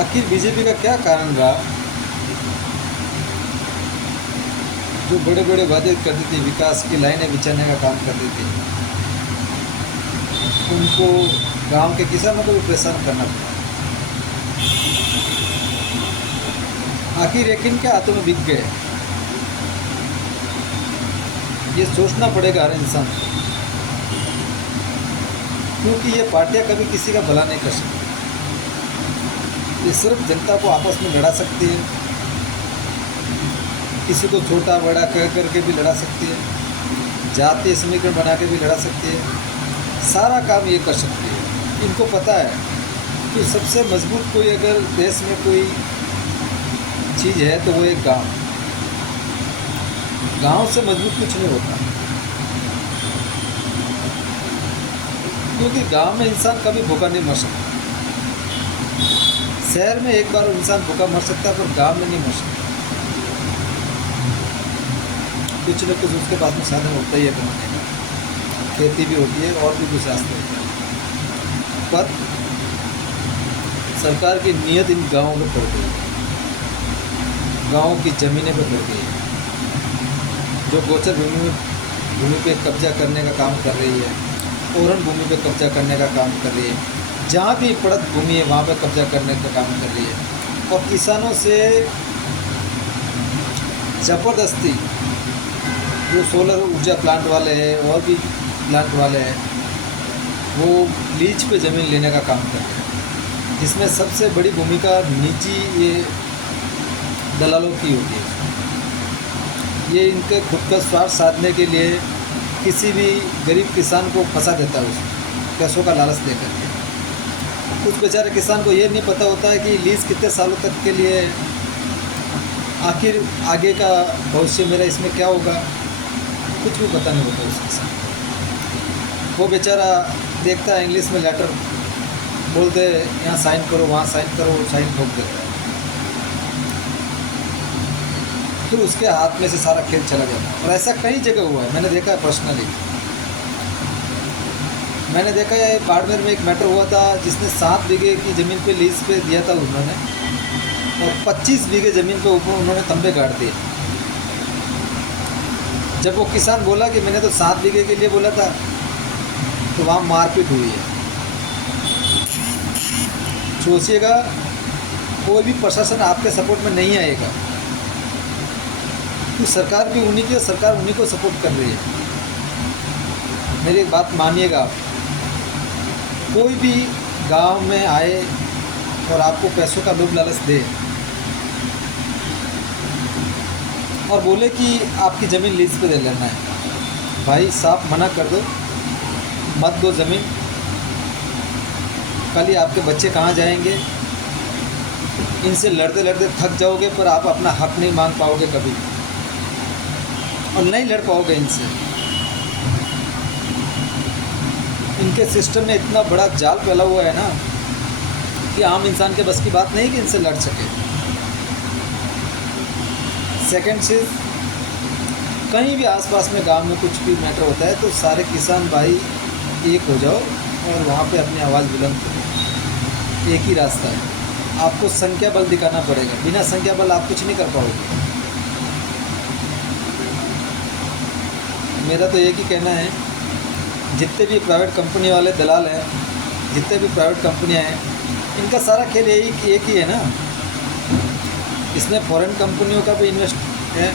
आखिर बीजेपी का क्या कारण रहा जो बड़े बड़े वादे करती थी, विकास की लाइनें बिछाने का काम करती थी, उनको गांव के किसानों को भी परेशान करना पड़ा। आखिर ये किन के हाथों में बिक गए, ये सोचना पड़ेगा हर इंसान को, क्योंकि ये पार्टियां कभी किसी का भला नहीं कर सकती। ये सिर्फ जनता को आपस में लड़ा सकती है, किसी को छोटा बड़ा कह करके भी लड़ा सकती है, जातीय समीकरण बना के भी लड़ा सकती है, सारा काम ये कर सकती है। इनको पता है कि सबसे मजबूत कोई अगर देश में कोई चीज़ है तो वो एक गांव। गांव से मजबूत कुछ नहीं होता, क्योंकि गांव में इंसान कभी भूखा नहीं मर सकता। शहर में एक बार इंसान भूखा मर सकता है, पर गांव में नहीं मर सकता। कुछ न कुछ उसके पास में साधन होता ही है कमाने का, खेती भी होती है और भी कुछ रास्ते होते हैं, पर सरकार की नीयत इन गाँवों में पड़ गई है, गाँव की ज़मीनें पर पड़ गई है, जो गोचर भूमि पे कब्जा करने का काम कर रही है, ओरन भूमि पे कब्जा करने का काम कर रही है, जहाँ भी पड़त भूमि है वहाँ पे कब्जा करने का काम कर रही है। और किसानों से ज़बरदस्ती जो सोलर ऊर्जा प्लांट वाले हैं और भी प्लांट वाले हैं, वो लीज पे ज़मीन लेने का काम कर रहे हैं, जिसमें सबसे बड़ी भूमिका निजी ये दलालों की होती है। ये इनके खुद का स्वार्थ साधने के लिए किसी भी गरीब किसान को फंसा देता है, उसमें पैसों का लालच देकर के। उस बेचारे किसान को ये नहीं पता होता है कि लीज कितने सालों तक के लिए, आखिर आगे का भविष्य मेरा इसमें क्या होगा, कुछ भी पता नहीं होता उस किसान को। वो बेचारा देखता है इंग्लिश में लेटर, बोलते यहाँ साइन करो वहाँ साइन करो, साइन ठोक देता है, फिर उसके हाथ में से सारा खेल चला जाता है। और ऐसा कई जगह हुआ है, मैंने देखा है पर्सनली। मैंने देखा है बाड़मेर में एक मैटर हुआ था, जिसने 7 बीघे की ज़मीन पे लीज पे दिया था उन्होंने, और 25 बीघे ज़मीन पे ऊपर उन्होंने खंभे गाड़ दिए। जब वो किसान बोला कि मैंने तो 7 बीघे के लिए बोला था, तो वहाँ मारपीट हुई है। सोचिएगा, कोई भी प्रशासन आपके सपोर्ट में नहीं आएगा, तो सरकार भी उन्हीं की, सरकार उन्हीं को सपोर्ट कर रही है। मेरी एक बात मानिएगा आप, कोई भी गांव में आए और आपको पैसों का लोभ लालच दे और बोले कि आपकी ज़मीन लीज पे दे लेना है, भाई साफ मना कर दो, मत दो ज़मीन। कल ही आपके बच्चे कहाँ जाएंगे, इनसे लड़ते लड़ते थक जाओगे, पर आप अपना हक नहीं मांग पाओगे कभी, और नहीं लड़ पाओगे इनसे। इनके सिस्टम में इतना बड़ा जाल फैला हुआ है ना, कि आम इंसान के बस की बात नहीं कि इनसे लड़ सके। सेकंड चीज़, कहीं भी आसपास में गांव में कुछ भी मैटर होता है तो सारे किसान भाई एक हो जाओ और वहाँ पे अपनी आवाज़ बुलंद करो। एक ही रास्ता है, आपको संख्या बल दिखाना पड़ेगा, बिना संख्या बल आप कुछ नहीं कर पाओगे। मेरा तो एक ही कहना है, जितने भी प्राइवेट कंपनी वाले दलाल हैं, जितने भी प्राइवेट कंपनियां हैं, इनका सारा खेल यही एक ही है ना। इसमें फॉरेन कंपनियों का भी इन्वेस्ट है,